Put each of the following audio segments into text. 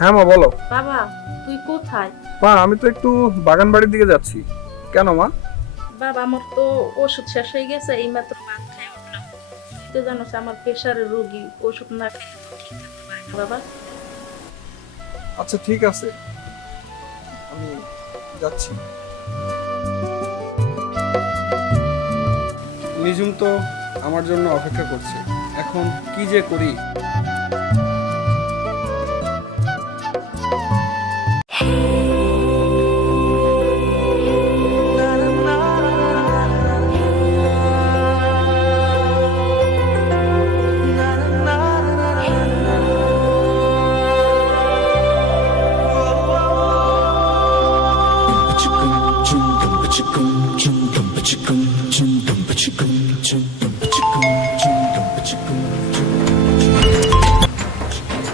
হ্যাঁ মা বলো। বাবা তুই কোথায়? মা আমি তো একটু বাগান বাড়ির দিকে যাচ্ছি। কেন মা? বাবা আমার তো ওষুধ শেষ হয়ে গেছে, এইমাত্র ভাত খেয়ে উঠলাম। তুই তো জানোস আমার প্রেশারের রোগী, ওষুধ না খেলে ঠিক থাকতে পারে না বাবা। আচ্ছা ঠিক আছে, আমি যাচ্ছি। নিজুম তো আমার জন্য অপেক্ষা করছে, এখন কি যে করি।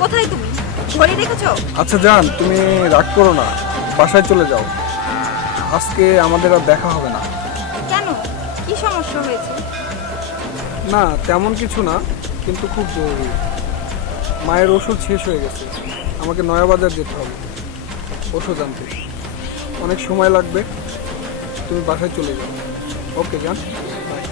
কোথায় তুমি? ঘড়ি দেখেছো? আচ্ছা জান, তুমি রাগ করো না, বাসায় চলে যাও। আজকে আমাদের আর দেখা হবে না। কেন, কি সমস্যা হয়েছে? না তেমন কিছু না, কিন্তু খুব জরুরি। মায়ের ওষুধ শেষ হয়ে গেছে, আমাকে নয়াবাজার যেতে হবে ওষুধ আনতে। অনেক সময় লাগবে, তুমি বাসায় চলে যাও। ওকে জান, বাই।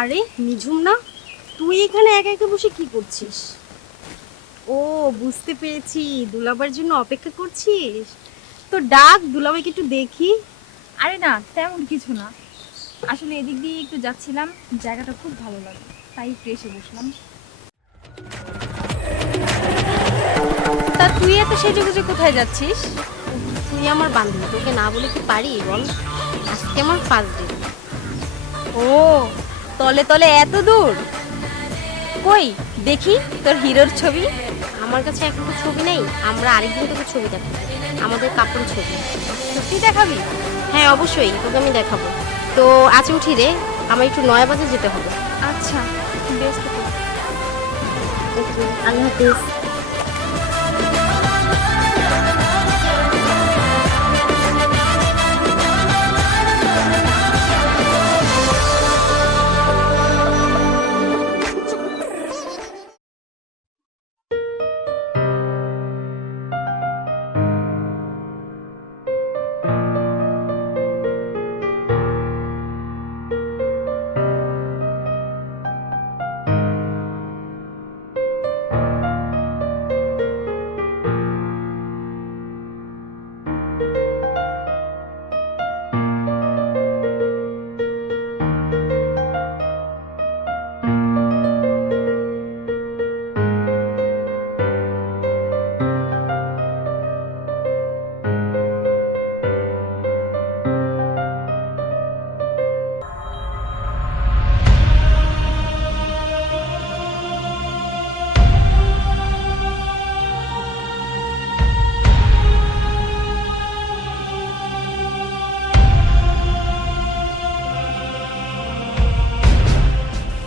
আরে নিঝুম না, তুই এখানে একা একা বসে কি করছিস? ও বুঝতে পেরেছি, দুলাবার জন্য অপেক্ষা করছিস। তো ডাক, দুলাভাইকে একটু দেখি। আরে না, তেমন কিছু না, আসলে এদিক দিয়ে একটু যাচ্ছিলাম, জায়গাটা খুব ভালো লাগে, তাই একটু এসে বসলাম। তা তুই এত সেজেগুজে কোথায় যাচ্ছিস? তুই আমার বান্ধবী, তোকে না বলে কি পারি বল? আজকে আমার ফার্স্ট ডে। ও তলে তলে এত দূর? কই দেখি তোর হিরোর ছবি। আমার কাছে এখন তো ছবি নেই, আমরা আরেকদিন তোকে ছবি দেখাবো, আমাদের কাপড় ছবি। সত্যি দেখাবি? হ্যাঁ অবশ্যই, তোকে আমি দেখাবো। তো আজ উঠি রে, আমার একটু নয়াবাজার যেতে হবে। আচ্ছা বেশ, আল্লাহ হাফিজ।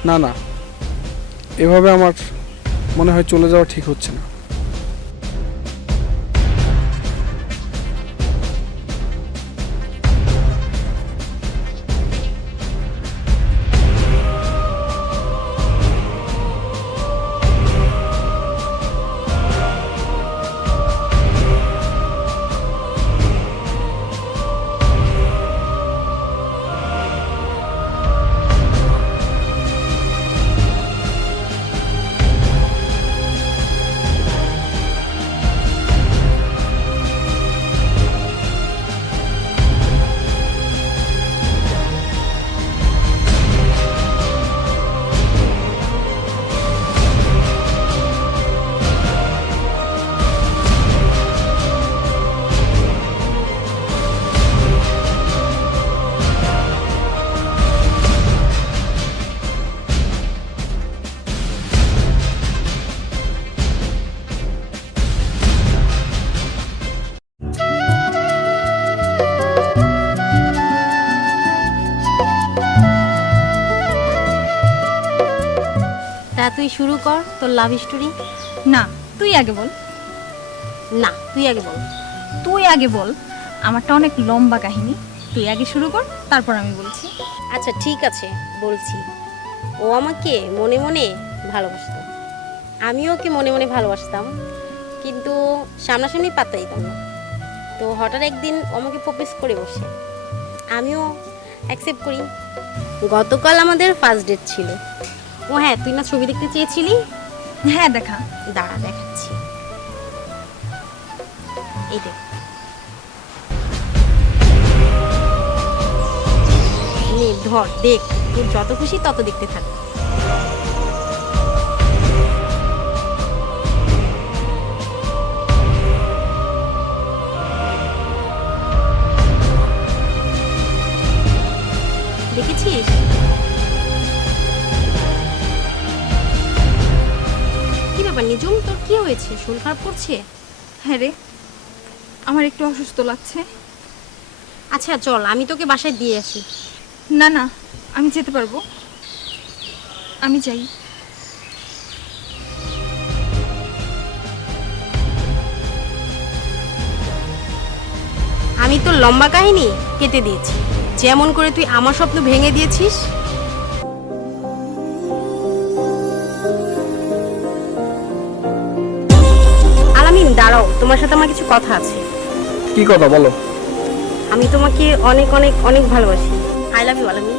না না, এভাবে আমার মনে হয় চলে যাওয়া ঠিক হচ্ছে না। তা তুই শুরু কর তোর লাভ স্টোরি। না, তুই আগে বল। না, তুই আগে বল। তুই আগে বল, আমারটা অনেক লম্বা কাহিনী। তুই আগে শুরু কর, তারপর আমি বলছি। আচ্ছা ঠিক আছে, বলছি। ও আমাকে মনে মনে ভালোবাসতো, আমিও ওকে মনে মনে ভালোবাসতাম, কিন্তু সামনাসামনি পাত্তা দিতাম না। তো হঠাৎ একদিন ও আমাকে প্রপোজ করে বসে, আমিও অ্যাকসেপ্ট করি। গতকাল আমাদের ফার্স্ট ডেট ছিল। ও হ্যাঁ, তুই না ছবি দেখতে চেয়েছিলি? হ্যাঁ দেখা। দাঁড়া দেখাচ্ছি, এই দেখ। নে ধর, দেখ, তোর যত খুশি তত দেখতে থাক। দেখেছিস? কি ব্যাপার নিজুম, তোর কি হয়েছে? শরীর খারাপ করছে? হ্যাঁ রে, আমার একটু অসুস্থ লাগছে। আচ্ছা চল, আমি তোকে বাসায় দিয়ে আসি। না না, আমি যেতে পারবো, আমি যাই। আমি তোর লম্বা কাহিনী কেটে দিয়েছি, যেমন করে তুই আমার স্বপ্ন ভেঙে দিয়েছিস। আলামিন দাঁড়াও, তোমার সাথে আমার কিছু কথা আছে। কি কথা বলো? আমি তোমাকে অনেক অনেক অনেক ভালোবাসি। আই লাভ ইউ আলামিন।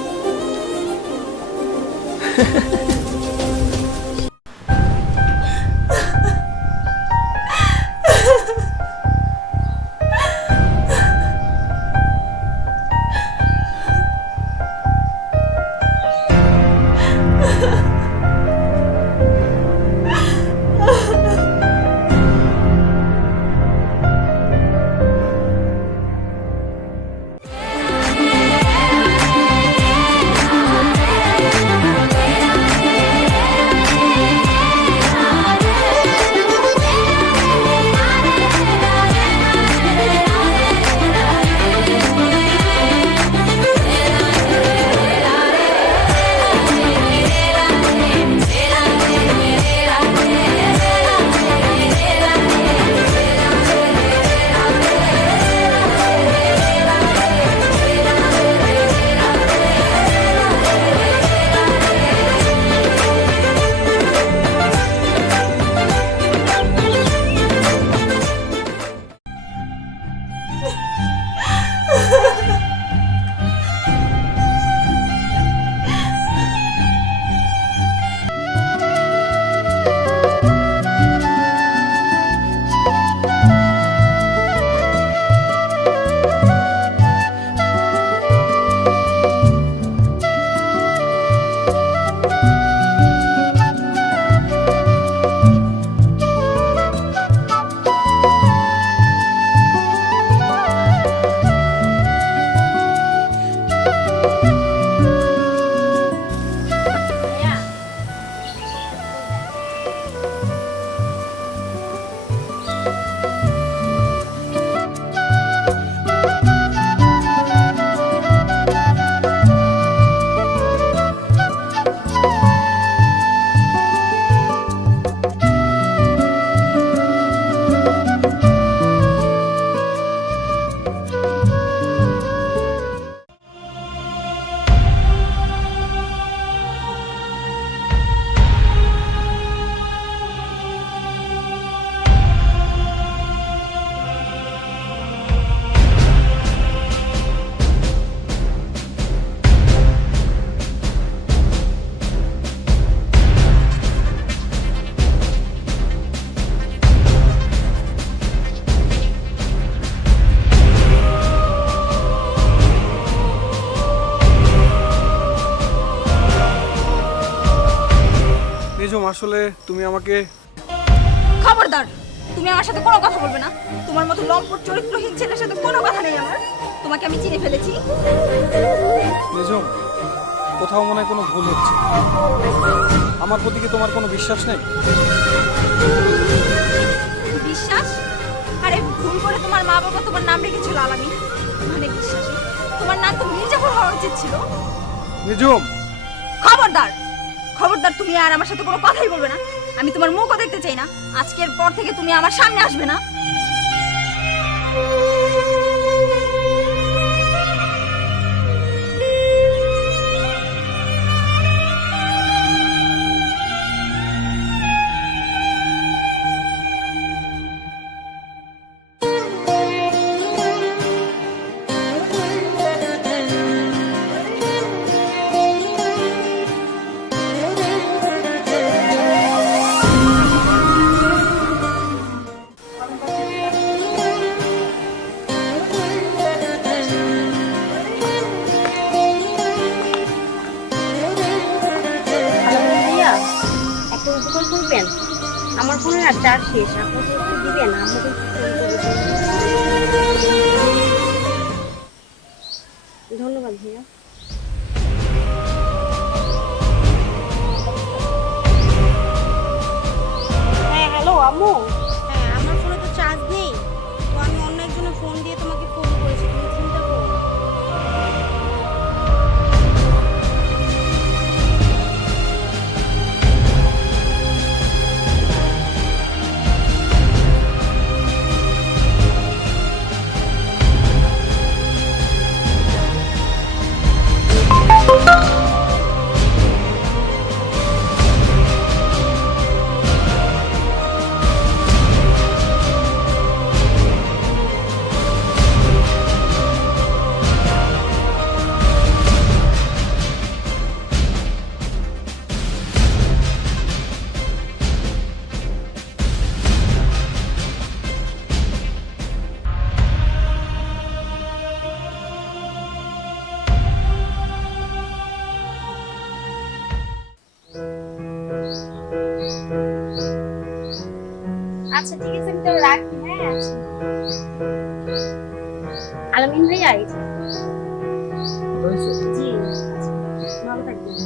আসলে তুমি আমাকে খবরদার, তুমি আমার সাথে কোনো কথা বলবে না। তোমার মতো লম্পট চরিত্রহীন ছেলের সাথে কোনো কথা নেই আমার। তোমাকে আমি চিনে ফেলেছি। নিঝুম, কোথাও মনে হয় কোনো ভুল হচ্ছে। আমার প্রতি কি তোমার কোনো বিশ্বাস নেই? বিশ্বাস? আরে ভুল করে তোমার মা বাবা তোমার নাম রেখেছিল আলামি, মানে বিশ্বাসী। তোমার নাম তো মির্জাফর হওয়া উচিত ছিল। নিঝুম, খবরদার, খবরদার, তুমি আর আমার সাথে কোনো কথাই বলবে না। আমি তোমার মুখও দেখতে চাই না। আজকের পর থেকে তুমি আমার সামনে আসবে না। ভাইয়া, একটা উপকার করবেন? আমার ফোনে না চার্জ শেষ, আপনাকে একটু দিবেন? আমাকে একটু ফোন করে দিবেন। ধন্যবাদ ভাইয়া। হ্যাঁ হ্যালো আম্মু। হ্যাঁ, আমার ফোনে তো চার্জ নেই, তো আমি অন্য একজনের ফোন দিয়ে তোমাকে ফোন করেছি, তুমি চিন্তা করো না। আচ্ছা ঠিক আছে, আমি তো রাখি। হ্যাঁ আচ্ছা। আলামিন ভাইয়া, এই যে। জি আচ্ছা, ভালো থাকবেন।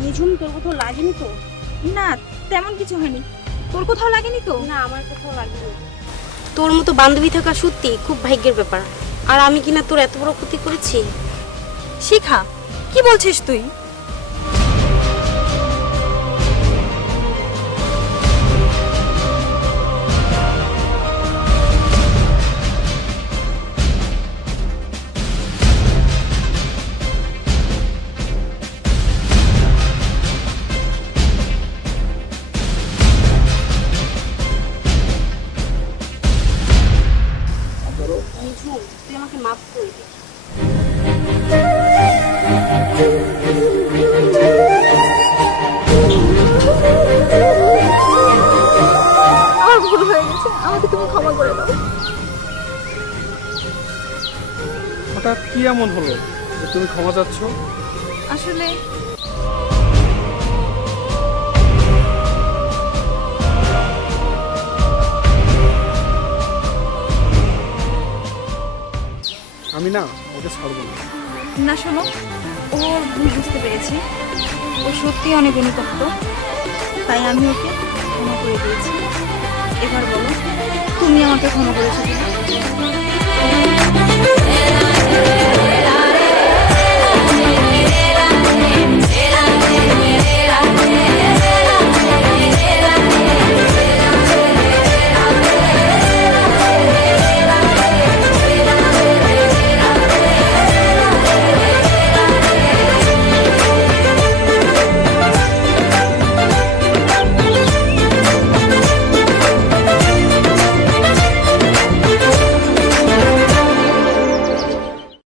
নিঝুম, তোর কোথাও লাগেনি তো? না, তেমন কিছু হয়নি। তোর কোথাও লাগেনি তো? না, আমার কোথাও লাগেনি। তোর মতো বান্ধবী থাকা সত্যি খুব ভাগ্যের ব্যাপার। আর আমি কিনা তোর এত বড় ক্ষতি করেছি। শিখা, কি বলছিস তুই? নিঝুম, তুই আমাকে মাফ করে দে। আমার ভুল হয়ে গেছে, আমাকে তুমি ক্ষমা করে দাও। হঠাৎ কি এমন হলো যে তুমি ক্ষমা চাচ্ছ? আসলে আমি না ওকে ছাড়বো না। না, শোনো, ওর ভুল বুঝতে পেরেছি। ও সত্যি অনেক অনুতপ্ত, তাই আমি ওকে ক্ষমা করে দিয়েছি। এবার বলো, তুমি আমাকে ক্ষমা করেছো কিনা?